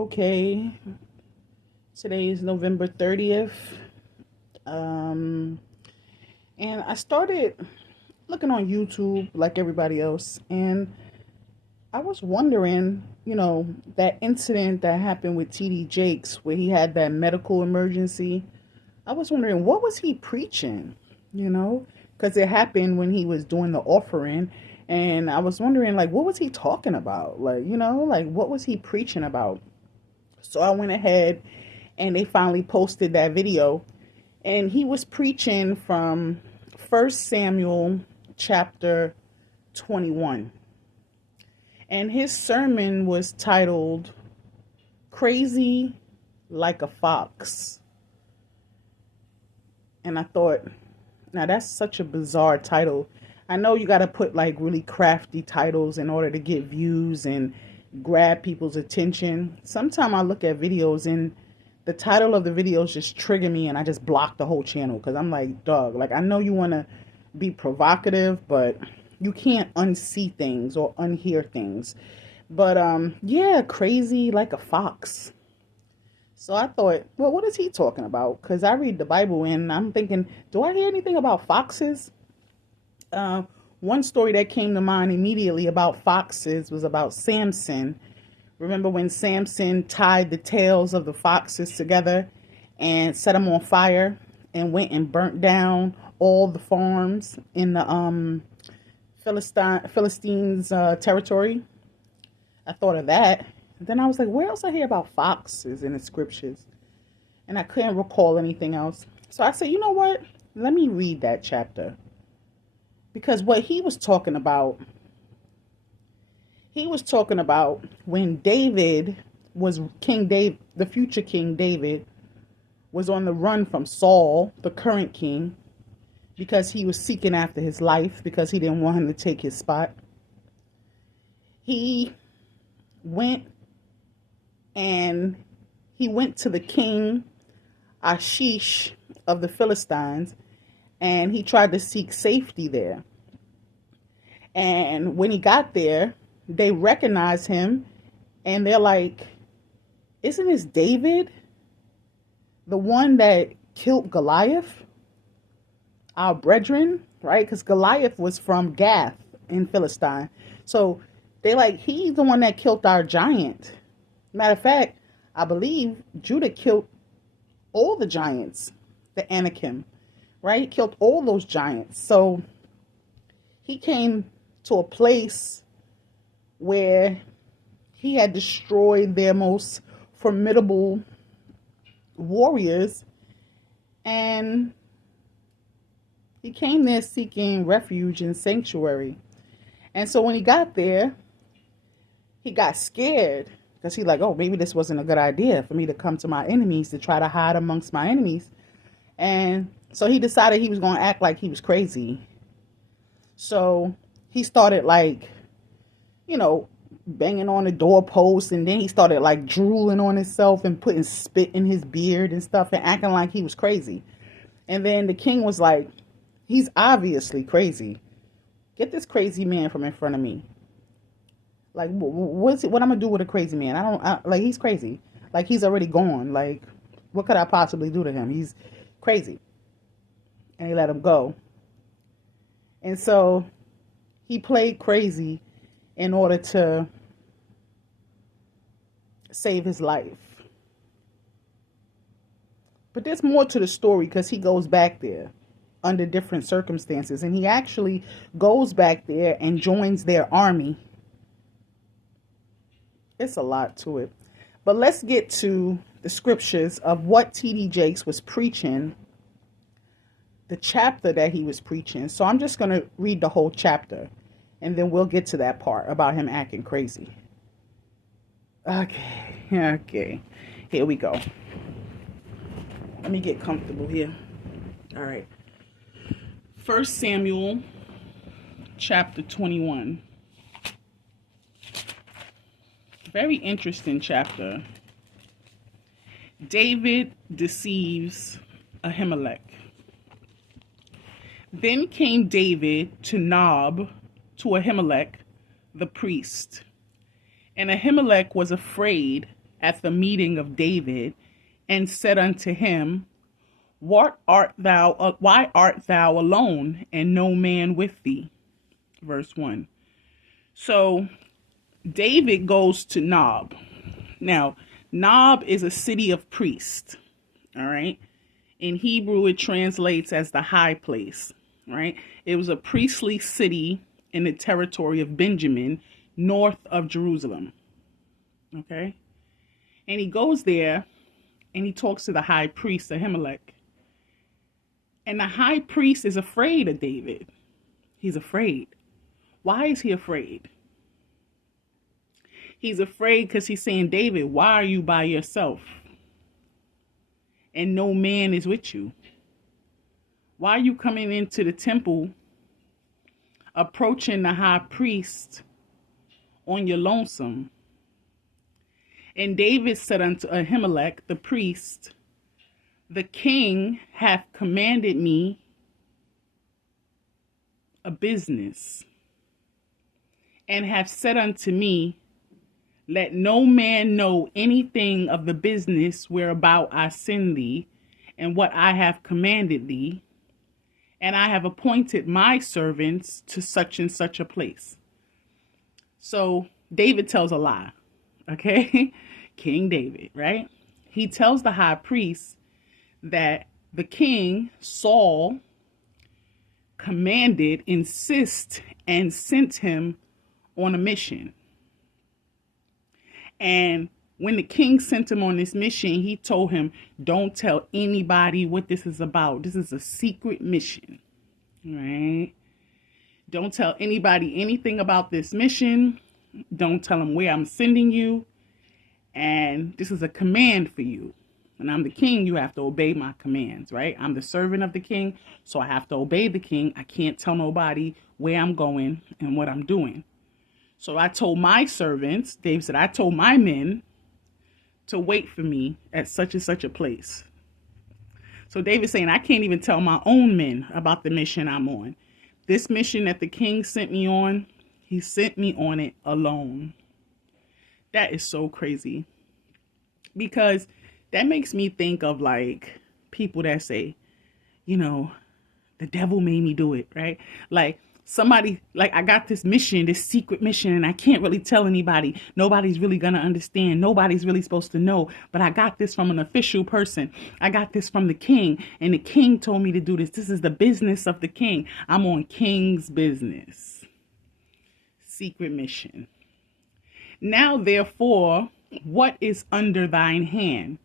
Okay, today is November 30th. Um, and I started looking on YouTube like everybody else, and I was wondering, that incident that happened with TD Jakes where he had that medical emergency. I was wondering, what was he preaching, because it happened when he was doing the offering. And I was wondering, like, what was he talking about? Like, what was he preaching about? So I went ahead and they finally posted that video. And he was preaching from First Samuel chapter 21. And his sermon was titled Crazy Like a Fox. And I thought, now that's such a bizarre title. I know you got to put like really crafty titles in order to get views and grab people's attention. Sometimes I look at videos and the title of the videos just trigger me and I just block the whole channel because I'm like, dog, like I know you want to be provocative, but you can't unsee things or unhear things. But yeah, crazy like a fox. So I thought, well, what is he talking about? Because I read the Bible and I'm thinking, do I hear anything about foxes? Uh, One story that came to mind immediately about foxes was about Samson. Remember when Samson tied the tails of the foxes together and set them on fire and went and burnt down all the farms in the Philistines territory? I thought of that. Then I was like, where else I hear about foxes in the scriptures? And I couldn't recall anything else. So I said, you know what? Let me read that chapter. Because what he was talking about when David was King David, the future King David, was on the run from Saul, the current king, because he was seeking after his life because he didn't want him to take his spot. He went and he went to the king Ashish of the Philistines and he tried to seek safety there. And when he got there, they recognized him and they're like, isn't this David, the one that killed Goliath, our brethren, right? Because Goliath was from Gath in Philistine. So they like, he's the one that killed our giant. Matter of fact, I believe Judah killed all the giants, the Anakim, right? He killed all those giants. So he came to a place where he had destroyed their most formidable warriors, and he came there seeking refuge and sanctuary. And so when he got there, he got scared because he like, oh, maybe this wasn't a good idea for me to come to my enemies, to try to hide amongst my enemies. And so he decided he was going to act like he was crazy. So he started like, banging on the doorpost, and then he started like drooling on himself and putting spit in his beard and stuff and acting like he was crazy. And then the king was like, he's obviously crazy. Get this crazy man from in front of me. Like, what I'm gonna do with a crazy man? Like, he's crazy. Like, he's already gone. Like, what could I possibly do to him? He's crazy. And he let him go. And so he played crazy in order to save his life. But there's more to the story because he goes back there under different circumstances. And he actually goes back there and joins their army. It's a lot to it. But let's get to the scriptures of what T.D. Jakes was preaching, the chapter that he was preaching. So I'm just going to read the whole chapter, and then we'll get to that part about him acting crazy. Okay. Here we go. Let me get comfortable here. All right. First Samuel chapter 21. Very interesting chapter. David deceives Ahimelech. Then came David to Nob, to Ahimelech the priest. And Ahimelech was afraid at the meeting of David, and said unto him, why art thou alone, and no man with thee? Verse 1. So David goes to Nob. Now, Nob is a city of priests. All right. In Hebrew, it translates as the high place. Right. It was a priestly city in the territory of Benjamin, north of Jerusalem. Okay. And he goes there and he talks to the high priest, Ahimelech. And the high priest is afraid of David. He's afraid. Why is he afraid? He's afraid because he's saying, David, why are you by yourself? And no man is with you. Why are you coming into the temple, approaching the high priest on your lonesome? And David said unto Ahimelech the priest, the king hath commanded me a business, and hath said unto me, let no man know anything of the business whereabout I send thee, and what I have commanded thee. And I have appointed my servants to such and such a place. So David tells a lie, okay? King David, right? He tells the high priest that the king, Saul, commanded, insist, and sent him on a mission. And when the king sent him on this mission, he told him, don't tell anybody what this is about. This is a secret mission, right? Don't tell anybody anything about this mission. Don't tell them where I'm sending you. And this is a command for you. And I'm the king, you have to obey my commands, right? I'm the servant of the king, so I have to obey the king. I can't tell nobody where I'm going and what I'm doing. So I told my servants, David said, I told my men to wait for me at such and such a place. So David's saying, I can't even tell my own men about the mission I'm on. This mission that the king sent me on, he sent me on it alone. That is so crazy. Because that makes me think of like people that say, you know, the devil made me do it, right? Like somebody, like I got this mission, this secret mission, and I can't really tell anybody. Nobody's really going to understand. Nobody's really supposed to know. But I got this from an official person. I got this from the king, and the king told me to do this. This is the business of the king. I'm on king's business. Secret mission. Now, therefore, what is under thine hand?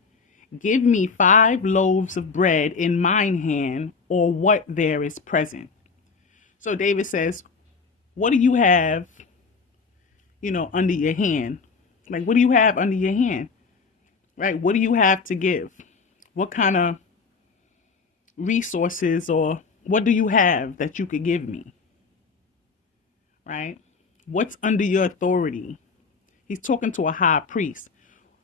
Give me 5 loaves of bread in mine hand, or what there is present. So David says, what do you have, under your hand? Like, what do you have under your hand? Right? What do you have to give? What kind of resources, or what do you have that you could give me? Right? What's under your authority? He's talking to a high priest.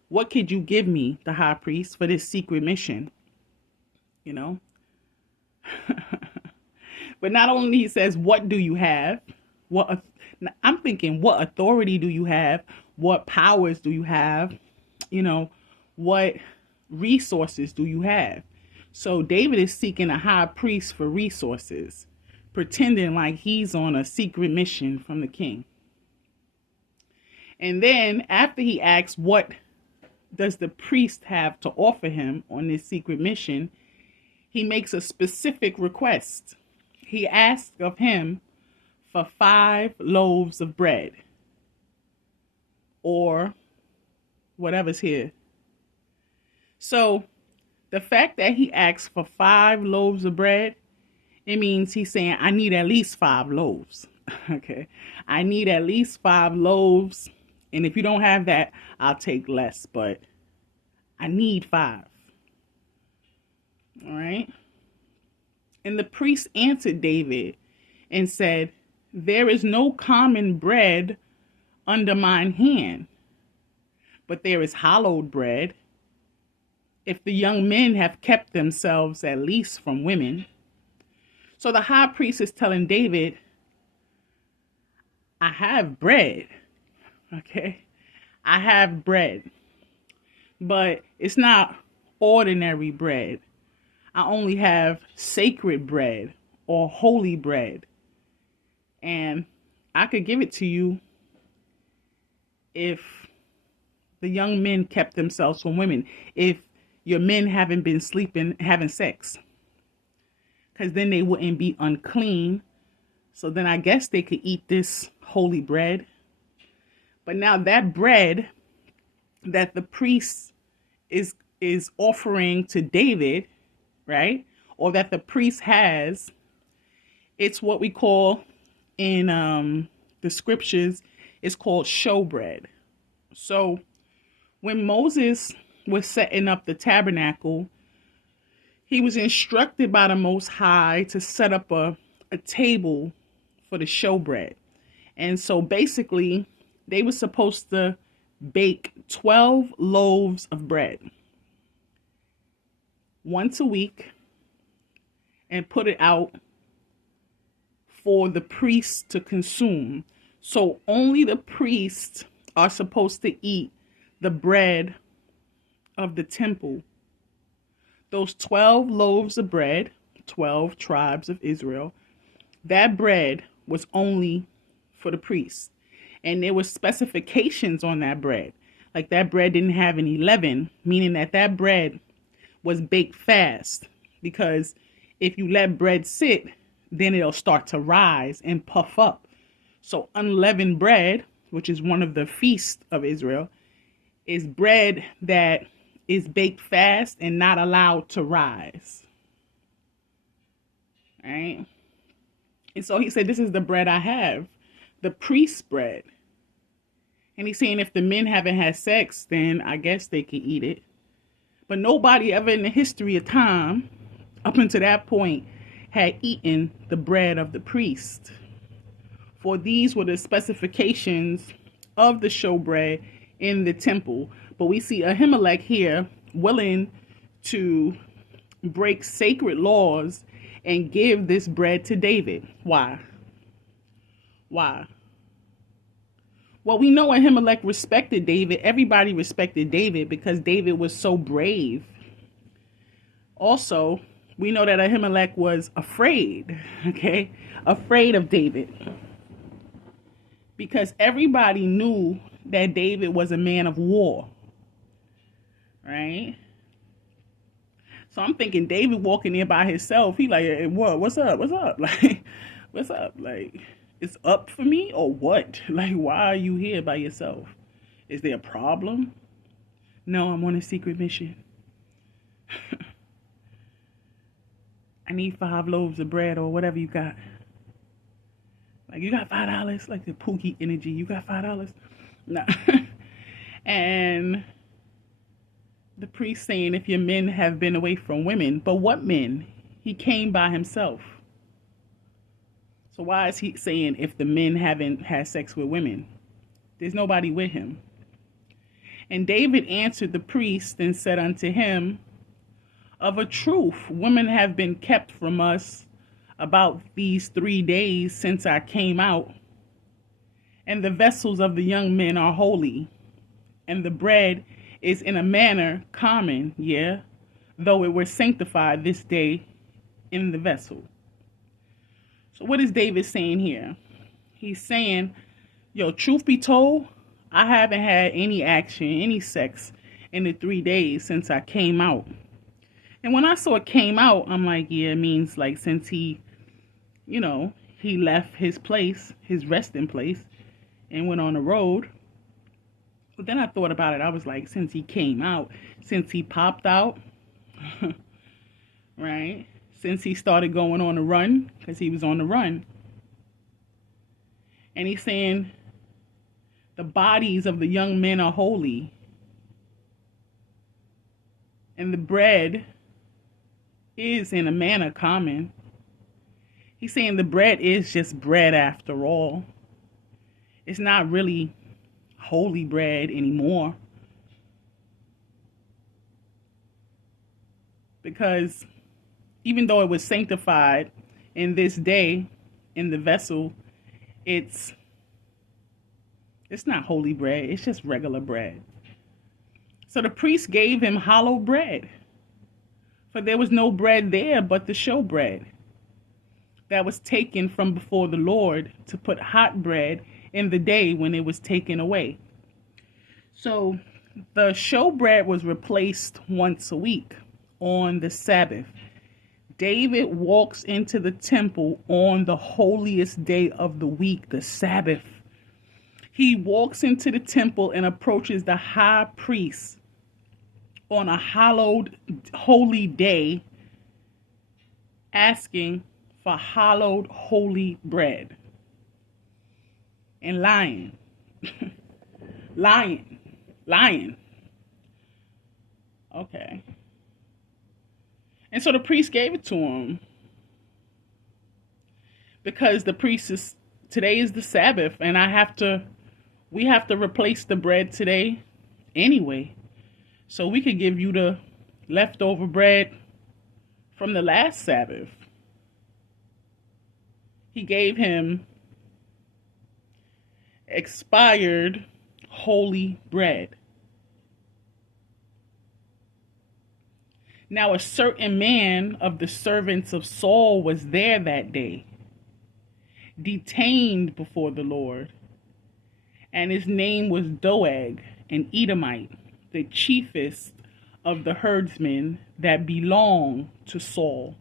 What could you give me, the high priest, for this secret mission? But not only he says, what do you have? I'm thinking, what authority do you have? What powers do you have? What resources do you have? So David is seeking a high priest for resources, pretending like he's on a secret mission from the king. And then after he asks, what does the priest have to offer him on this secret mission, he makes a specific request. He asks of him for 5 loaves of bread, or whatever's here. So the fact that he asks for 5 loaves of bread, it means he's saying, I need at least 5 loaves. Okay. I need at least 5 loaves. And if you don't have that, I'll take less, but I need 5. All right. And the priest answered David and said, there is no common bread under mine hand, but there is hallowed bread. If the young men have kept themselves at least from women. So the high priest is telling David, I have bread. Okay. I have bread. but it's not ordinary bread. I only have sacred bread or holy bread. And I could give it to you if the young men kept themselves from women, if your men haven't been sleeping, having sex, because then they wouldn't be unclean. So then I guess they could eat this holy bread. But now that bread that the priest is offering to David, right? Or that the priest has, it's what we call in the scriptures, it's called showbread. So when Moses was setting up the tabernacle, he was instructed by the Most High to set up a table for the showbread. And so basically, they were supposed to bake 12 loaves of bread once a week and put it out for the priests to consume. So only the priests are supposed to eat the bread of the temple. Those 12 loaves of bread, 12 tribes of Israel, that bread was only for the priests. And there were specifications on that bread. Like that bread didn't have any leaven, meaning that that bread was baked fast. Because if you let bread sit, then it'll start to rise and puff up. So unleavened bread, which is one of the feasts of Israel, is bread that is baked fast and not allowed to rise. All right? And so he said, this is the bread I have, the priest's bread. And he's saying if the men haven't had sex, then I guess they can eat it. But nobody ever in the history of time, up until that point, had eaten the bread of the priest. For these were the specifications of the showbread in the temple. But we see Ahimelech here willing to break sacred laws and give this bread to David. Why? Why? Well, we know Ahimelech respected David. Everybody respected David because David was so brave. Also, we know that Ahimelech was afraid, okay? Afraid of David. Because everybody knew that David was a man of war, right? So I'm thinking David walking in by himself, he like, hey, what? What's up? What's up? Like, what's up? Like, it's up for me or what? Like, why are you here by yourself? Is there a problem? No, I'm on a secret mission. I need 5 loaves of bread or whatever you got. Like, you got $5? Like the Pookie energy. You got $5? No. And the priest saying, if your men have been away from women. But what men? He came by himself. So why is he saying if the men haven't had sex with women? There's nobody with him. And David answered the priest and said unto him, of a truth, women have been kept from us about these 3 days since I came out. And the vessels of the young men are holy. And the bread is in a manner common, though it were sanctified this day in the vessel. So what is David saying here? He's saying, yo, truth be told, I haven't had any action, any sex in the 3 days since I came out. And when I saw it came out, I'm like, yeah, it means like since he left his place, his resting place, and went on the road. But then I thought about it. I was like, since he came out, since he popped out, right? Since he started going on the run, because he was on the run. And he's saying, the bodies of the young men are holy. And the bread is in a manner common. He's saying the bread is just bread after all. It's not really holy bread anymore. Because even though it was sanctified in this day in the vessel, it's not holy bread. It's just regular bread. So the priest gave him hollow bread, for there was no bread there but the showbread that was taken from before the Lord to put hot bread in the day when it was taken away. So the showbread was replaced once a week on the Sabbath. David walks into the temple on the holiest day of the week, the Sabbath. He walks into the temple and approaches the high priest on a hallowed, holy day, asking for hallowed, holy bread. And lying. Lying. Okay. And so the priest gave it to him. Because the priest is, today is the Sabbath, and we have to replace the bread today anyway. So we could give you the leftover bread from the last Sabbath. He gave him expired holy bread. Now a certain man of the servants of Saul was there that day, detained before the Lord, and his name was Doeg, an Edomite, the chiefest of the herdsmen that belonged to Saul.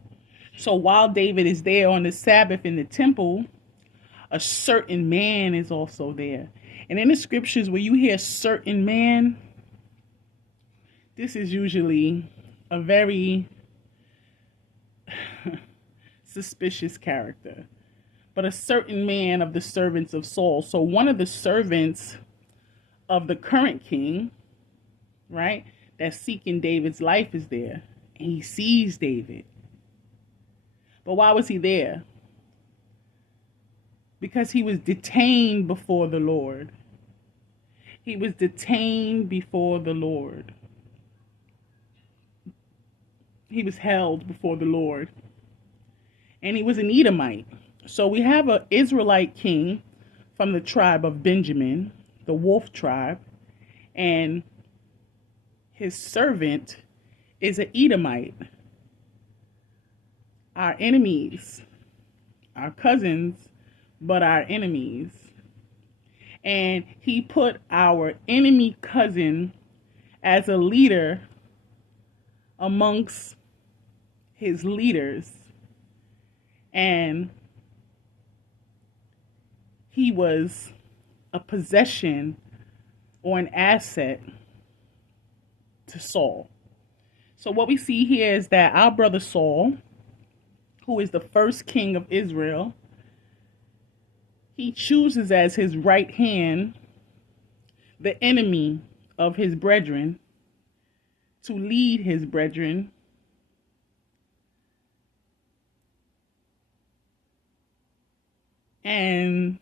So while David is there on the Sabbath in the temple, a certain man is also there. And in the scriptures, where you hear certain man, this is usually a very suspicious character. But a certain man of the servants of Saul. So one of the servants of the current king, right, that's seeking David's life is there. And he sees David. But why was he there? Because he was detained before the Lord. He was detained before the Lord. He was held before the Lord. And he was an Edomite. So we have an Israelite king from the tribe of Benjamin, the wolf tribe, and his servant is an Edomite. Our enemies, our cousins, but our enemies. And he put our enemy cousin as a leader amongst his leaders. And he was a possession or an asset to Saul. So what we see here is that our brother Saul, who is the first king of Israel, he chooses as his right hand the enemy of his brethren to lead his brethren and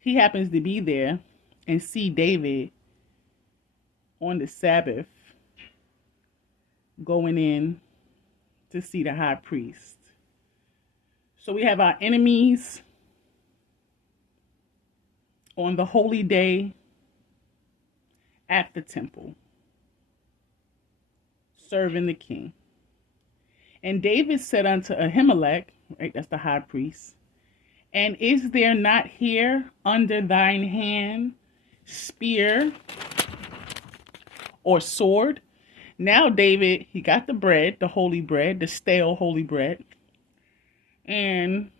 he happens to be there and see David on the Sabbath going in to see the high priest. So we have our enemies on the holy day at the temple, serving the king. And David said unto Ahimelech, right, that's the high priest, and is there not here under thine hand spear or sword? Now David, he got the bread, the holy bread, the stale holy bread. And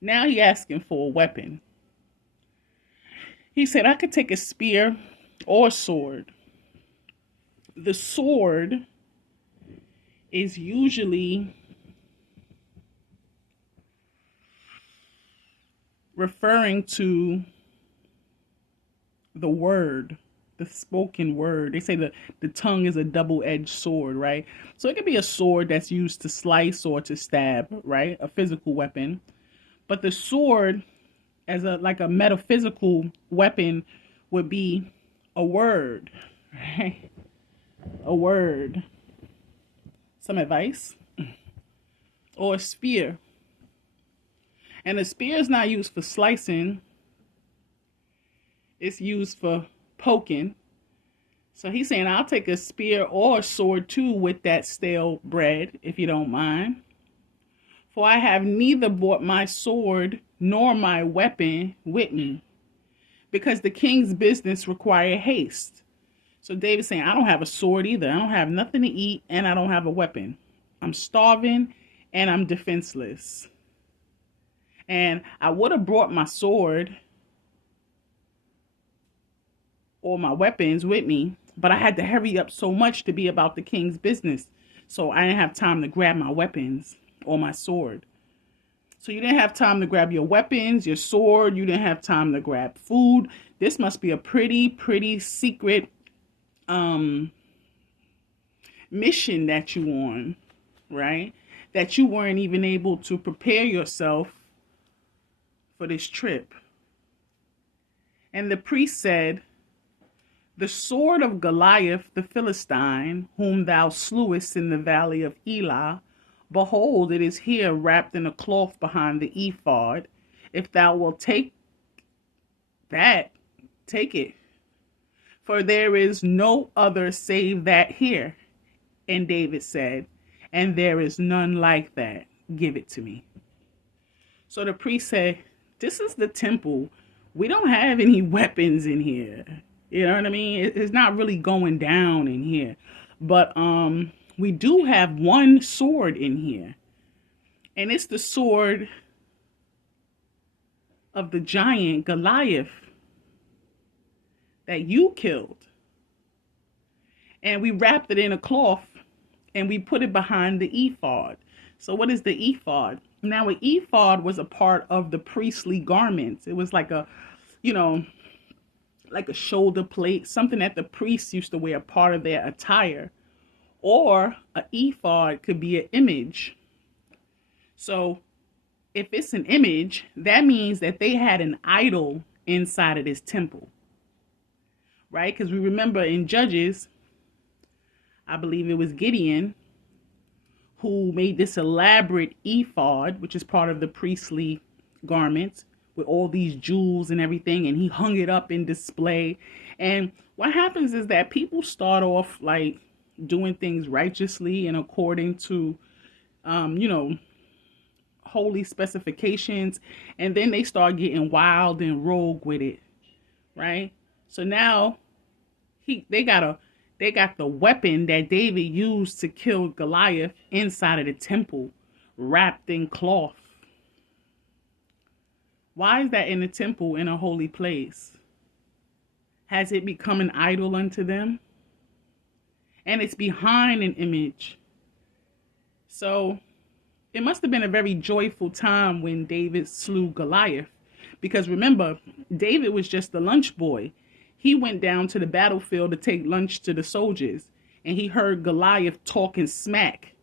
now he asking for a weapon. He said, I could take a spear or a sword. The sword is usually referring to the word, the spoken word. They say the tongue is a double-edged sword, right? So it could be a sword that's used to slice or to stab, right? A physical weapon. But the sword as a metaphysical weapon would be a word, right? A word. Some advice. Or a spear. And a spear is not used for slicing. It's used for poking. So he's saying, I'll take a spear or a sword too with that stale bread, if you don't mind. For I have neither brought my sword nor my weapon with me, because the king's business require haste. So David's saying, I don't have a sword either. I don't have nothing to eat, and I don't have a weapon. I'm starving, and I'm defenseless. And I would have brought my sword or my weapons with me, but I had to hurry up so much to be about the king's business. So I didn't have time to grab my weapons or my sword. So you didn't have time to grab your weapons, your sword. You didn't have time to grab food. This must be a pretty secret mission that you on, right? That you weren't even able to prepare yourself for this trip. And the priest said, the sword of Goliath the Philistine, whom thou slewest in the valley of Elah, behold, it is here wrapped in a cloth behind the ephod. If thou wilt take that, take it. For there is no other save that here. And David said, and there is none like that. Give it to me. So the priest said, this is the temple. We don't have any weapons in here. You know what I mean? It's not really going down in here. But we do have one sword in here. And it's the sword of the giant Goliath that you killed. And we wrapped it in a cloth and we put it behind the ephod. So what is the ephod? Now, an ephod was a part of the priestly garments. It was like a, like a shoulder plate, something that the priests used to wear, part of their attire. Or an ephod could be an image. So if it's an image, that means that they had an idol inside of this temple. Right? Because we remember in Judges, I believe it was Gideon who made this elaborate ephod, which is part of the priestly garments, with all these jewels and everything, and he hung it up in display. And what happens is that people start off like doing things righteously and according to, holy specifications, and then they start getting wild and rogue with it, right? So now they got the weapon that David used to kill Goliath inside of the temple, wrapped in cloth. Why is that in the temple, in a holy place? Has it become an idol unto them? And it's behind an image. So it must have been a very joyful time when David slew Goliath. Because remember, David was just the lunch boy. He went down to the battlefield to take lunch to the soldiers. And he heard Goliath talking smack.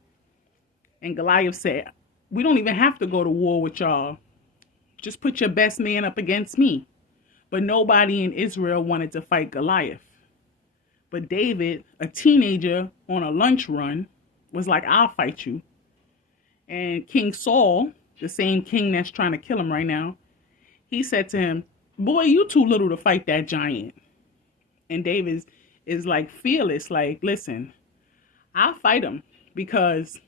And Goliath said, we don't even have to go to war with y'all. Just put your best man up against me. But nobody in Israel wanted to fight Goliath. But David, a teenager on a lunch run, was like, I'll fight you. And King Saul, the same king that's trying to kill him right now, he said to him, boy, you too little to fight that giant. And David is like fearless, like, listen, I'll fight him because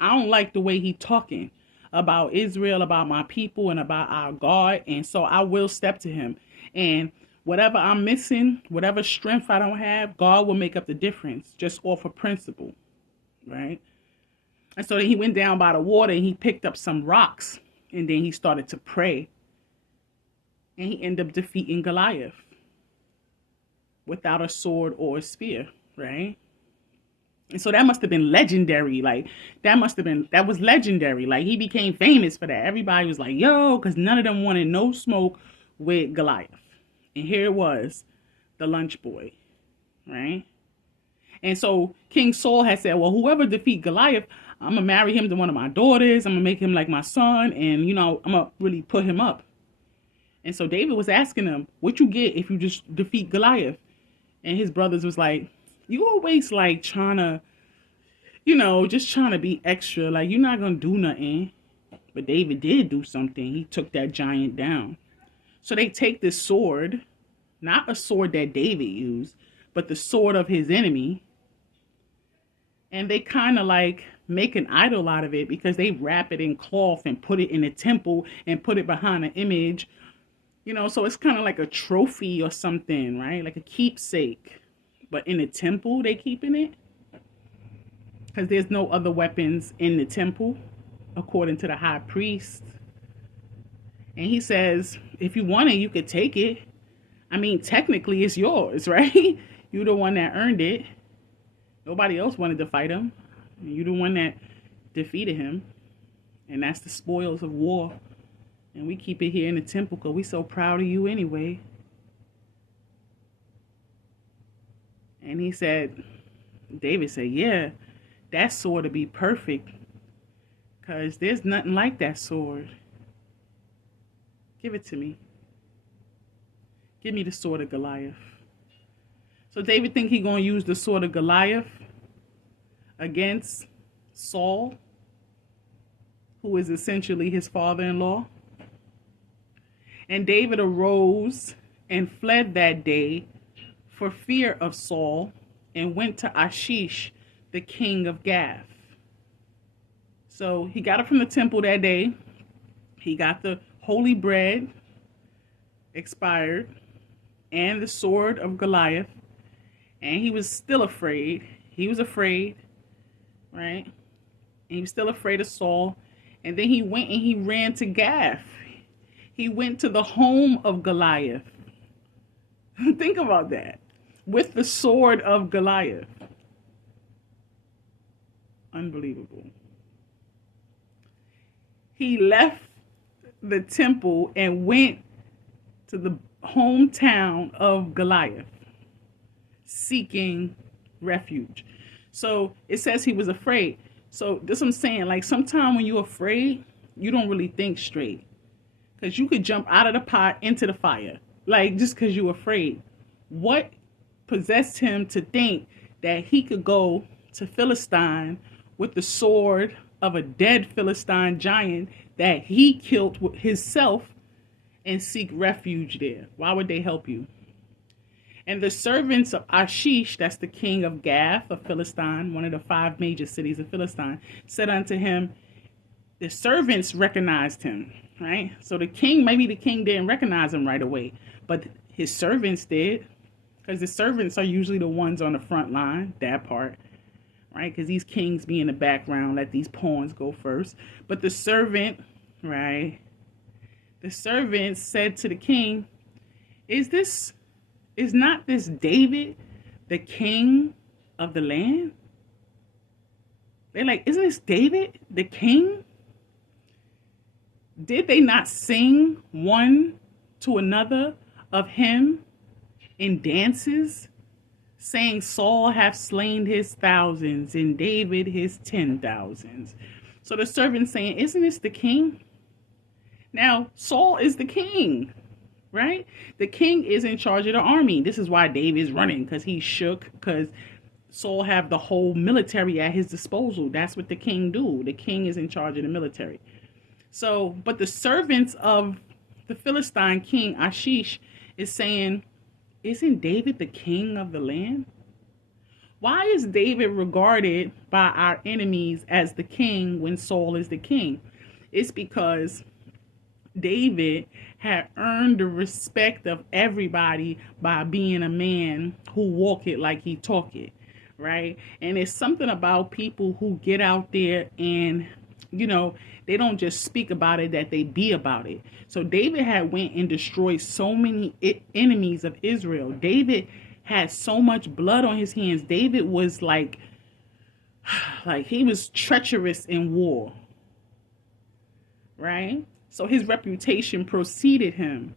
I don't like the way he talking about Israel, about my people, and about our God. And so I will step to him. And whatever I'm missing, whatever strength I don't have, God will make up the difference just off of principle, right? And so then he went down by the water and he picked up some rocks and then he started to pray. And he ended up defeating Goliath without a sword or a spear, right? And so that must have been legendary. Like, that was legendary. Like, he became famous for that. Everybody was like, yo, because none of them wanted no smoke with Goliath. And here it was, the lunch boy, right? And so King Saul had said, well, whoever defeat Goliath, I'm going to marry him to one of my daughters. I'm going to make him like my son. And, I'm going to really put him up. And so David was asking him, what you get if you just defeat Goliath? And his brothers was like, you always like trying to, just trying to be extra. Like, you're not going to do nothing. But David did do something. He took that giant down. So they take this sword, Not a sword that David used, but the sword of his enemy. And they kind of like make an idol out of it because they wrap it in cloth and put it in a temple and put it behind an image. So it's kind of like a trophy or something, right? Like a keepsake. But in the temple, they keeping it because there's no other weapons in the temple, according to the high priest. And he says, if you want it, you could take it. I mean, technically, it's yours, right? You're the one that earned it. Nobody else wanted to fight him. You're the one that defeated him. And that's the spoils of war. And we keep it here in the temple because we're so proud of you anyway. And he said, David said, yeah, that sword will be perfect because there's nothing like that sword. Give it to me. Give me the sword of Goliath. So David think he going to use the sword of Goliath against Saul, who is essentially his father-in-law. And David arose and fled that day for fear of Saul and went to Achish, the king of Gath. So he got it from the temple that day. He got the holy bread, expired, and the sword of Goliath. And he was still afraid. He was afraid, right? And he was still afraid of Saul. And then he went and he ran to Gath. He went to the home of Goliath. Think about that. With the sword of Goliath. Unbelievable. He left the temple and went to the hometown of Goliath, seeking refuge. So it says he was afraid. So this I'm saying, like sometimes when you're afraid, you don't really think straight. Because you could jump out of the pot into the fire. Like just because you're afraid. What possessed him to think that he could go to Philistine with the sword of a dead Philistine giant that he killed himself and seek refuge there? Why would they help you? And the servants of Achish, that's the king of Gath of Philistine, one of the 5 major cities of Philistine, said unto him, the servants recognized him, right? So maybe the king didn't recognize him right away, but his servants did, because the servants are usually the ones on the front line, that part, right? Because these kings be in the background, let these pawns go first. But the servant, right? The servant said to the king, is not this David, the king of the land? They're like, isn't this David, the king? Did they not sing one to another of him in dances, saying, Saul hath slain his thousands and David his 10,000s? So the servant saying, isn't this the king? Now, Saul is the king, right? The king is in charge of the army. This is why David is running, because he's shook, because Saul have the whole military at his disposal. That's what the king do. The king is in charge of the military. So, but the servants of the Philistine king, Achish, is saying, isn't David the king of the land? Why is David regarded by our enemies as the king when Saul is the king? It's because David had earned the respect of everybody by being a man who walk it like he talk it, right? And it's something about people who get out there and, they don't just speak about it, that they be about it. So David had went and destroyed so many enemies of Israel. David had so much blood on his hands. David was like he was treacherous in war, right? So his reputation preceded him,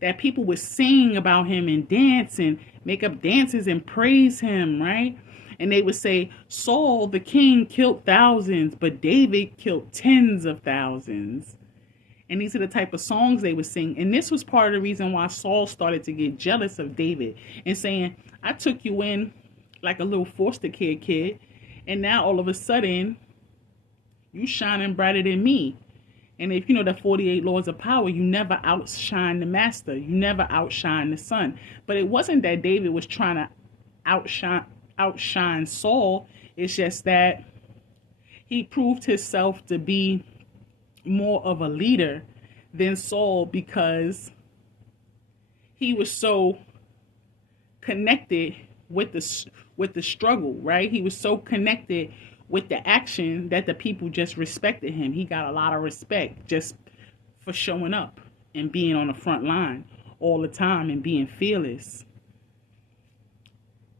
that people would sing about him and dance and make up dances and praise him, right? And they would say, Saul, the king, killed thousands, but David killed tens of thousands. And these are the type of songs they would sing. And this was part of the reason why Saul started to get jealous of David and saying, I took you in like a little foster kid, and now all of a sudden you shining brighter than me. And if you know the 48 laws of power, you never outshine the master. You never outshine the son. But it wasn't that David was trying to outshine Saul. It's just that he proved himself to be more of a leader than Saul because he was so connected with the struggle, right? He was so connected with the action that the people just respected him. He got a lot of respect just for showing up and being on the front line all the time and being fearless.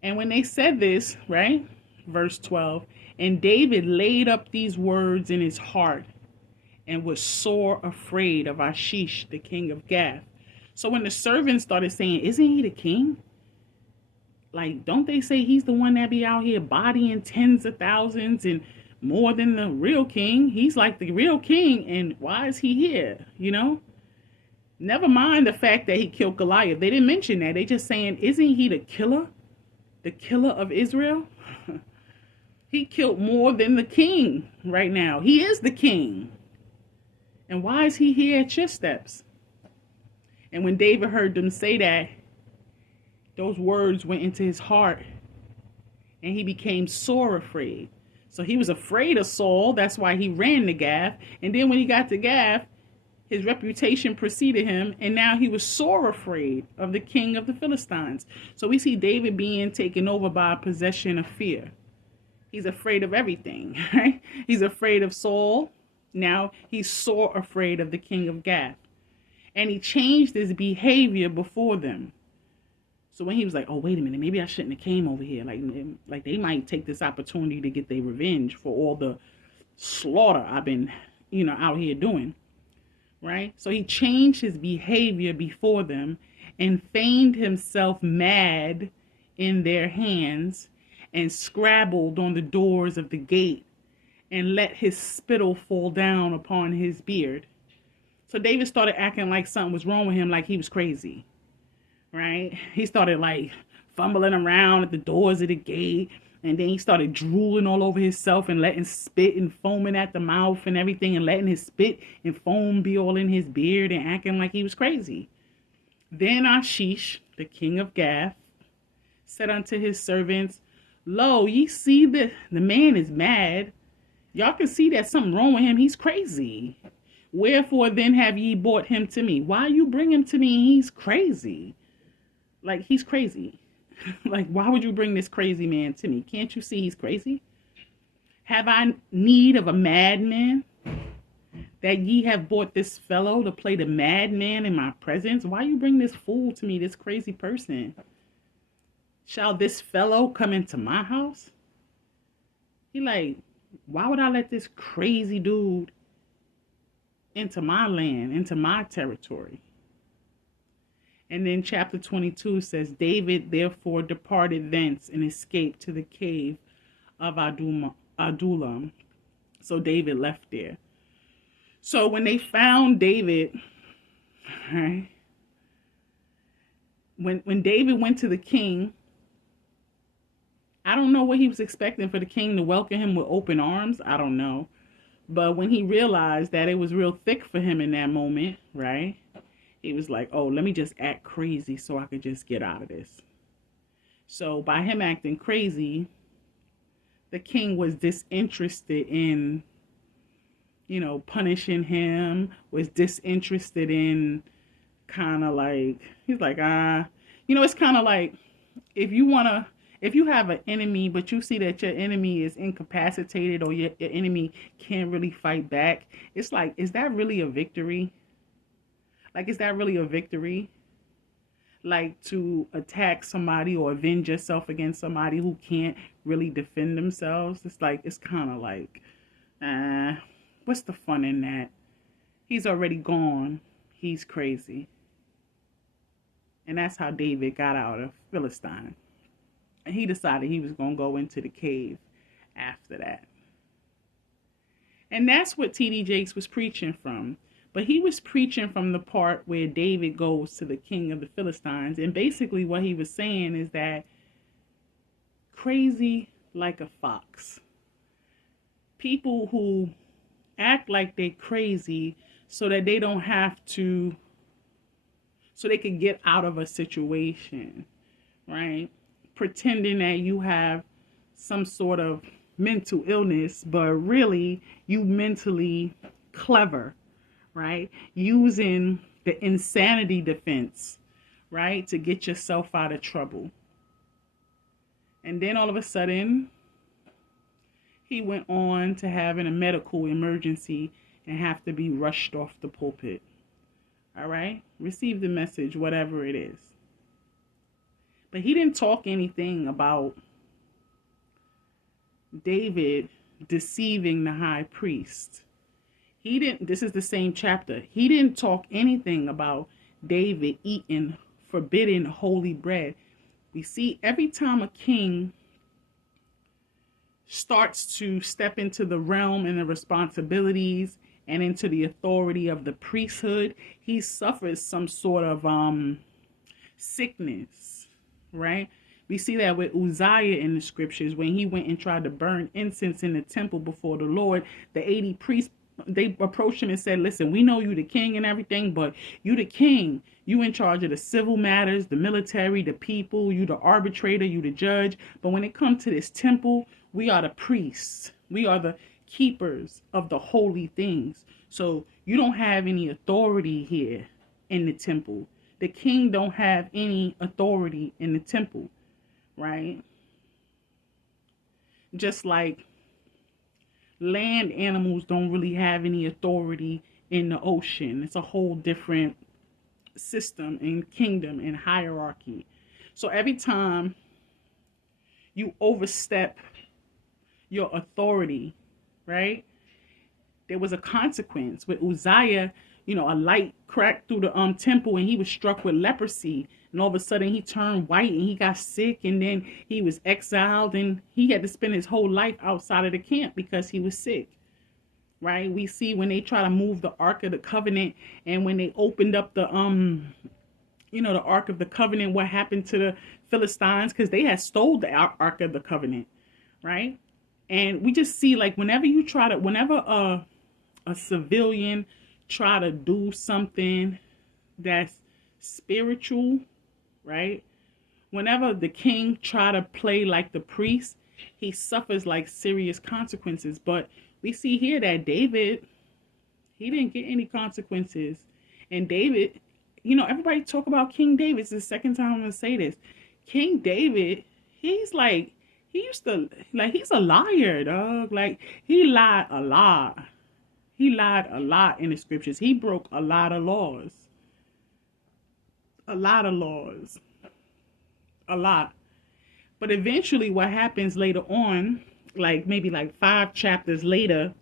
And when they said this, right? Verse 12, and David laid up these words in his heart and was sore afraid of Achish, the king of Gath. So when the servants started saying, isn't he the king? Like, don't they say he's the one that be out here bodying tens of thousands and more than the real king? He's like the real king, and why is he here? You know? Never mind the fact that he killed Goliath. They didn't mention that. They just saying, isn't he the killer? The killer of Israel? He killed more than the king right now. He is the king. And why is he here at your steps? And when David heard them say that, those words went into his heart and he became sore afraid. So he was afraid of Saul. That's why he ran to Gath. And then when he got to Gath, his reputation preceded him. And now he was sore afraid of the king of the Philistines. So we see David being taken over by a possession of fear. He's afraid of everything, right? He's afraid of Saul. Now he's sore afraid of the king of Gath. And he changed his behavior before them. So when he was like, oh, wait a minute, maybe I shouldn't have came over here. Like they might take this opportunity to get their revenge for all the slaughter I've been, out here doing. Right? So he changed his behavior before them and feigned himself mad in their hands and scrabbled on the doors of the gate and let his spittle fall down upon his beard. So David started acting like something was wrong with him, like he was crazy. Right? He started like fumbling around at the doors of the gate, and then he started drooling all over himself and letting spit and foaming at the mouth and everything, and letting his spit and foam be all in his beard and acting like he was crazy. Then Achish, the king of Gath, said unto his servants, lo, ye see the man is mad. Y'all can see that something wrong with him. He's crazy. Wherefore then have ye brought him to me? Why you bring him to me? He's crazy. Like, he's crazy. Like, why would you bring this crazy man to me? Can't you see he's crazy? Have I need of a madman, that ye have brought this fellow to play the madman in my presence? Why you bring this fool to me, this crazy person? Shall this fellow come into my house? He like, why would I let this crazy dude into my land, into my territory? And then chapter 22 says, David therefore departed thence and escaped to the cave of Adullam. So David left there. So when they found David, right, when David went to the king, I don't know what he was expecting for the king to welcome him with open arms. I don't know. But when he realized that it was real thick for him in that moment, right, he was like, oh, let me just act crazy so I could just get out of this. So by him acting crazy, the king was disinterested in, punishing him, was disinterested in kind of like, he's like, it's kind of like if you have an enemy, but you see that your enemy is incapacitated or your enemy can't really fight back, it's like, is that really a victory? Like, is that really a victory? Like, to attack somebody or avenge yourself against somebody who can't really defend themselves? It's like, it's kind of like, what's the fun in that? He's already gone. He's crazy. And that's how David got out of Philistine. And he decided he was going to go into the cave after that. And that's what T.D. Jakes was preaching from. But he was preaching from the part where David goes to the king of the Philistines. And basically what he was saying is that crazy like a fox. People who act like they're crazy, so that they don't have to, so they could get out of a situation, right? Pretending that you have some sort of mental illness, but really you mentally clever, right? Using the insanity defense, right, to get yourself out of trouble. And then all of a sudden, he went on to having a medical emergency and have to be rushed off the pulpit. All right? Receive the message, whatever it is. But he didn't talk anything about David deceiving the high priest. He didn't, this is the same chapter. He didn't talk anything about David eating forbidden holy bread. We see every time a king starts to step into the realm and the responsibilities and into the authority of the priesthood, he suffers some sort of sickness, right? We see that with Uzziah in the scriptures when he went and tried to burn incense in the temple before the Lord. The 80 priests, they approached him and said, listen, we know you the king and everything, but you the king. You in charge of the civil matters, the military, the people, you the arbitrator, you the judge. But when it comes to this temple, we are the priests. We are the keepers of the holy things. So you don't have any authority here in the temple. The king don't have any authority in the temple, right? Just like land animals don't really have any authority in the ocean. It's a whole different system and kingdom and hierarchy. So every time you overstep your authority, right, there was a consequence. With Uzziah, a light cracked through the temple and he was struck with leprosy, and all of a sudden he turned white and he got sick, and then he was exiled and he had to spend his whole life outside of the camp because he was sick, right? We see when they try to move the Ark of the Covenant, and when they opened up the the Ark of the Covenant, what happened to the Philistines, because they had stole the Ark of the Covenant, right? And we just see, like, whenever a civilian try to do something that's spiritual, right? Whenever the king try to play like the priest, he suffers like serious consequences. But we see here that David, he didn't get any consequences. And David, everybody talk about King David. It's the second time I'm going to say this. King David, he's a liar, dog. Like, he lied a lot. He lied a lot in the scriptures. He broke a lot of laws. A lot of laws. A lot. But eventually what happens later on, like maybe like 5 chapters later,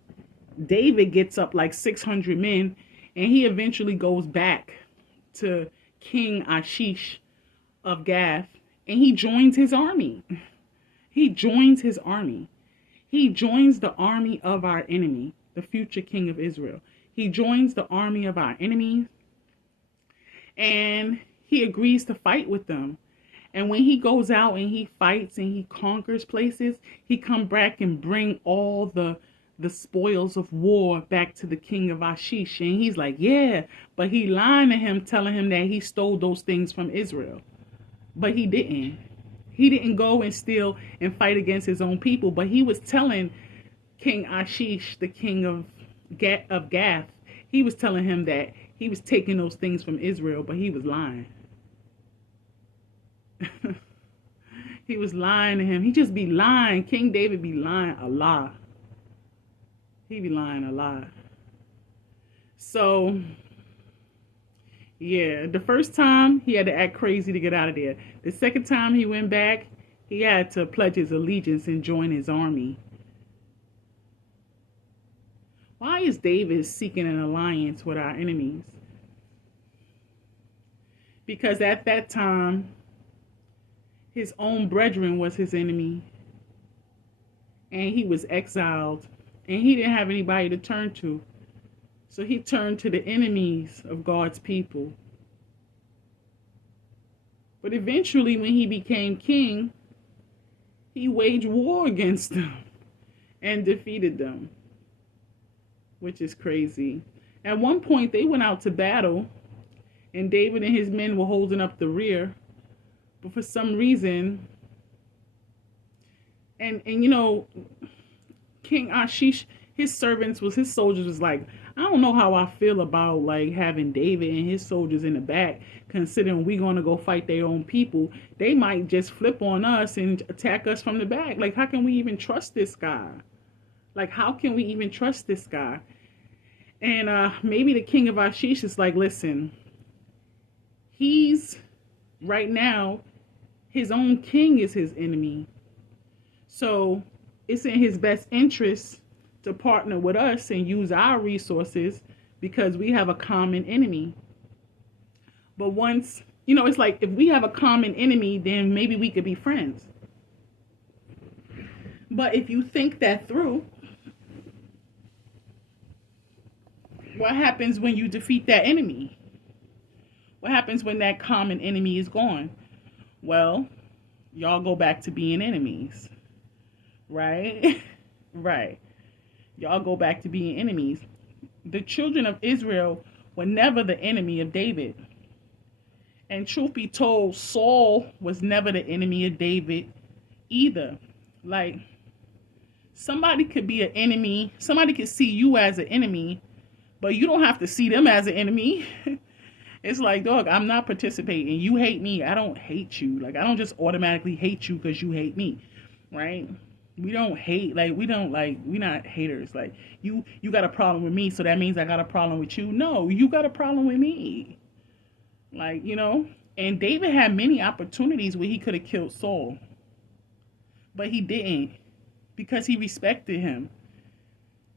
David gets up like 600 men, and he eventually goes back to King Achish of Gath, and he joins his army. He joins his army. He joins the army of our enemy, the future king of Israel. He joins the army of our enemies, and he agrees to fight with them. And when he goes out and he fights and he conquers places, he come back and bring all the spoils of war back to the king of Ashish. And he's like, yeah, but he lying to him, telling him that he stole those things from Israel. But he didn't. He didn't go and steal and fight against his own people. But he was telling King Ashish, the king of Gath, he was telling him that he was taking those things from Israel, but he was lying. He was lying to him. He just be lying. King David be lying a lot. He be lying a lot. So, yeah, the first time he had to act crazy to get out of there. The second time he went back, he had to pledge his allegiance and join his army. Why is David seeking an alliance with our enemies? Because at that time, his own brethren was his enemy, and he was exiled, and he didn't have anybody to turn to. So he turned to the enemies of God's people. But eventually, when he became king, he waged war against them and defeated them, which is crazy. At one point, they went out to battle, and David and his men were holding up the rear. But for some reason, and King Ashish, his soldiers was like, I don't know how I feel about like having David and his soldiers in the back, considering we're gonna go fight their own people. They might just flip on us and attack us from the back. Like, how can we even trust this guy? Like, how can we even trust this guy? And maybe the king of Ashish is like, listen, he's right now, his own king is his enemy. So it's in his best interest to partner with us and use our resources because we have a common enemy. But once, it's like if we have a common enemy, then maybe we could be friends. But if you think that through, what happens when you defeat that enemy? What happens when that common enemy is gone? Well, y'all go back to being enemies, right? Right. Y'all go back to being enemies. The children of Israel were never the enemy of David. And truth be told, Saul was never the enemy of David either. Like, somebody could be an enemy. Somebody could see you as an enemy, but you don't have to see them as an enemy. It's like, dog, I'm not participating. You hate me. I don't hate you. Like, I don't just automatically hate you because you hate me, right? We don't hate, like, we're not haters. Like, you got a problem with me, so that means I got a problem with you. No, you got a problem with me. Like, and David had many opportunities where he could have killed Saul, but he didn't because he respected him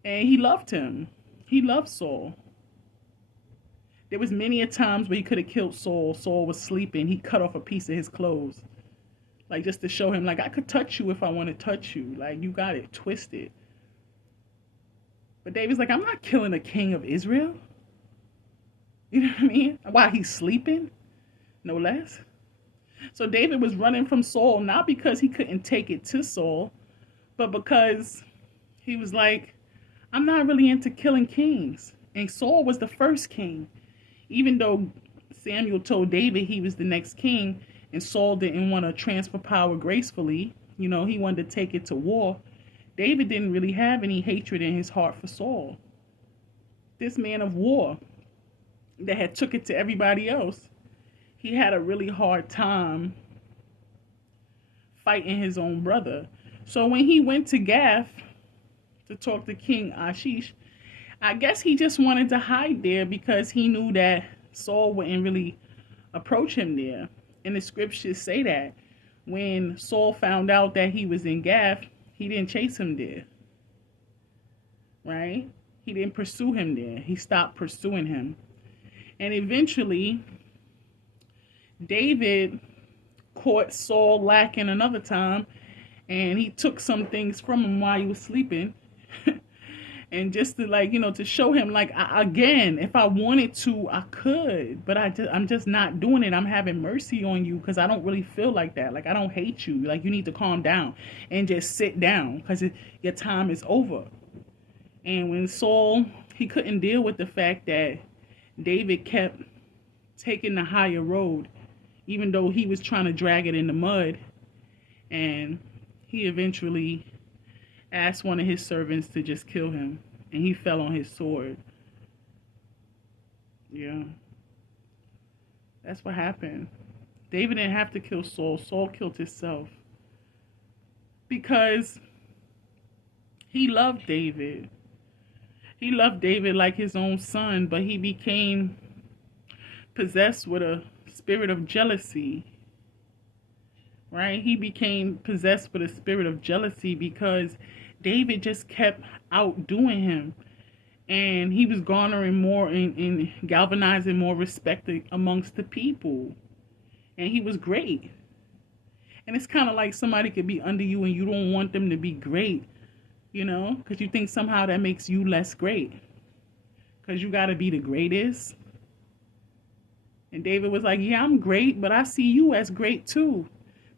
and he loved him. He loved Saul. There was many a times where he could have killed Saul. Saul was sleeping. He cut off a piece of his clothes. Like, just to show him, like, I could touch you if I want to touch you. Like, you got it twisted. But David's like, I'm not killing the king of Israel. You know what I mean? While he's sleeping, no less. So David was running from Saul, not because he couldn't take it to Saul, but because he was like, I'm not really into killing kings. And Saul was the first king. Even though Samuel told David he was the next king, and Saul didn't want to transfer power gracefully, he wanted to take it to war, David didn't really have any hatred in his heart for Saul. This man of war that had took it to everybody else, he had a really hard time fighting his own brother. So when he went to Gath to talk to King Ashish, I guess he just wanted to hide there because he knew that Saul wouldn't really approach him there. And the scriptures say that when Saul found out that he was in Gath, he didn't chase him there. Right? He didn't pursue him there. He stopped pursuing him. And eventually, David caught Saul lacking another time, and he took some things from him while he was sleeping. And just to to show him, like, again, if I wanted to, I could, but I'm just not doing it. I'm having mercy on you because I don't really feel like that. Like, I don't hate you. Like, you need to calm down and just sit down because your time is over. And when Saul, he couldn't deal with the fact that David kept taking the higher road, even though he was trying to drag it in the mud. And he eventually asked one of his servants to just kill him, and he fell on his sword. Yeah. That's what happened. David didn't have to kill Saul. Saul killed himself because he loved David. He loved David like his own son, but he became possessed with a spirit of jealousy. Right? He became possessed with a spirit of jealousy because David just kept outdoing him. And he was garnering more and galvanizing more respect amongst the people. And he was great. And it's kind of like somebody could be under you and you don't want them to be great, because you think somehow that makes you less great. Because you got to be the greatest. And David was like, yeah, I'm great, but I see you as great too.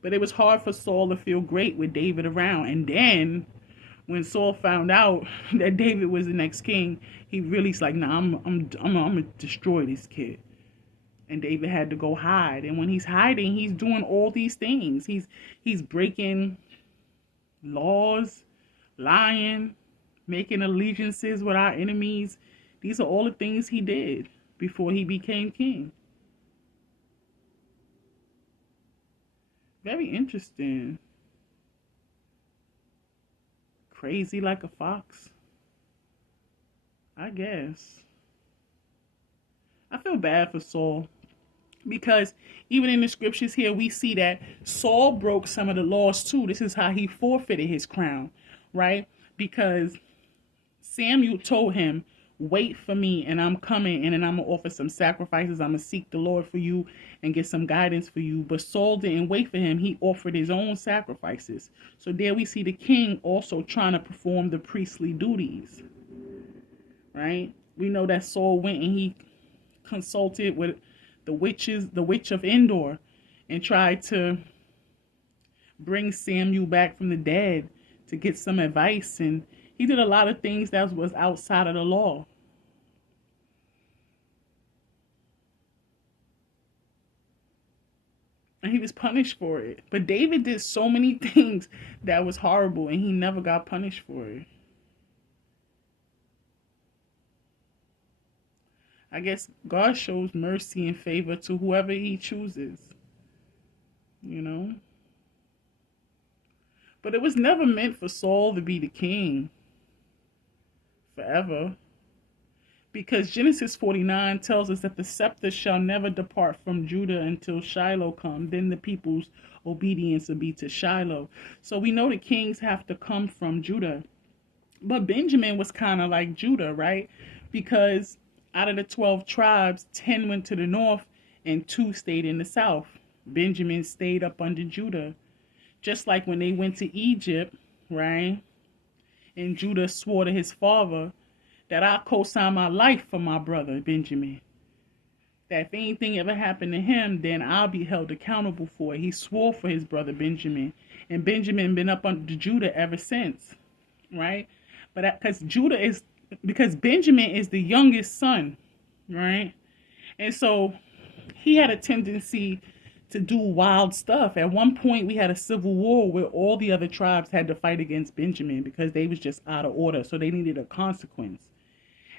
But it was hard for Saul to feel great with David around. And then When Saul found out that David was the next king, he really's like, nah, I'm gonna destroy this kid. And David had to go hide. And when he's hiding, he's doing all these things. He's breaking laws, lying, making allegiances with our enemies. These are all the things he did before he became king. Very interesting. Crazy like a fox, I guess. I feel bad for Saul because even in the scriptures here, we see that Saul broke some of the laws too. This is how he forfeited his crown, right? Because Samuel told him, wait for me and I'm coming and then I'm going to offer some sacrifices. I'm going to seek the Lord for you and get some guidance for you. But Saul didn't wait for him. He offered his own sacrifices. So there we see the king also trying to perform the priestly duties, right? We know that Saul went and he consulted with the witch of Endor, and tried to bring Samuel back from the dead to get some advice. And he did a lot of things that was outside of the law. And he was punished for it. But David did so many things that was horrible, and he never got punished for it. I guess God shows mercy and favor to whoever he chooses, you know? But it was never meant for Saul to be the king forever. Because Genesis 49 tells us that the scepter shall never depart from Judah until Shiloh come. Then the people's obedience will be to Shiloh. So we know the kings have to come from Judah. But Benjamin was kind of like Judah, right? Because out of the 12 tribes, 10 went to the north and 2 stayed in the south. Benjamin stayed up under Judah. Just like when they went to Egypt, right? And Judah swore to his father that I'll co-sign my life for my brother Benjamin. That if anything ever happened to him, then I'll be held accountable for it. He swore for his brother Benjamin. And Benjamin been up under Judah ever since, right? But because Benjamin is the youngest son, right? And so he had a tendency to do wild stuff. At one point, we had a civil war where all the other tribes had to fight against Benjamin because they was just out of order. So they needed a consequence.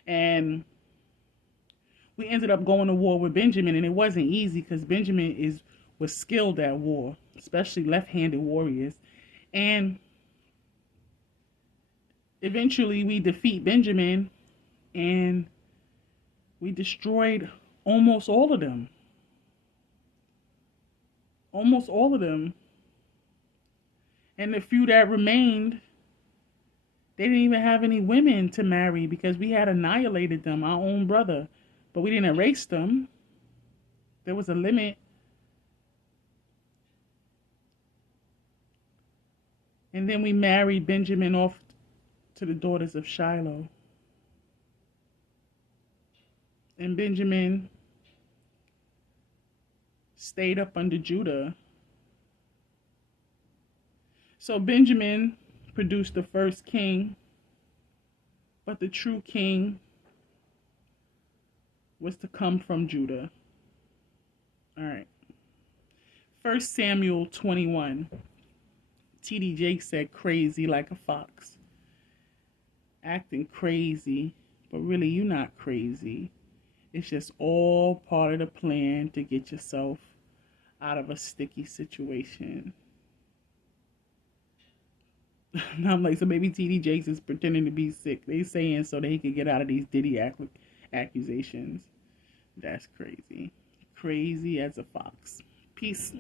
And we ended up going to war with Benjamin, and it wasn't easy because Benjamin was skilled at war, especially left-handed warriors. And eventually we defeat Benjamin, and we destroyed almost all of them. Almost all of them. And the few that remained, they didn't even have any women to marry because we had annihilated them, our own brother. But we didn't erase them. There was a limit. And then we married Benjamin off to the daughters of Shiloh. And Benjamin stayed up under Judah. So Benjamin produced the first king, but the true king was to come from Judah. All right. 1 Samuel 21. T.D. Jakes said crazy like a fox. Acting crazy, but really you're not crazy. It's just all part of the plan to get yourself out of a sticky situation. And I'm like, so maybe T.D. Jakes is pretending to be sick. They saying so that he could get out of these Diddy accusations. That's crazy. Crazy as a fox. Peace.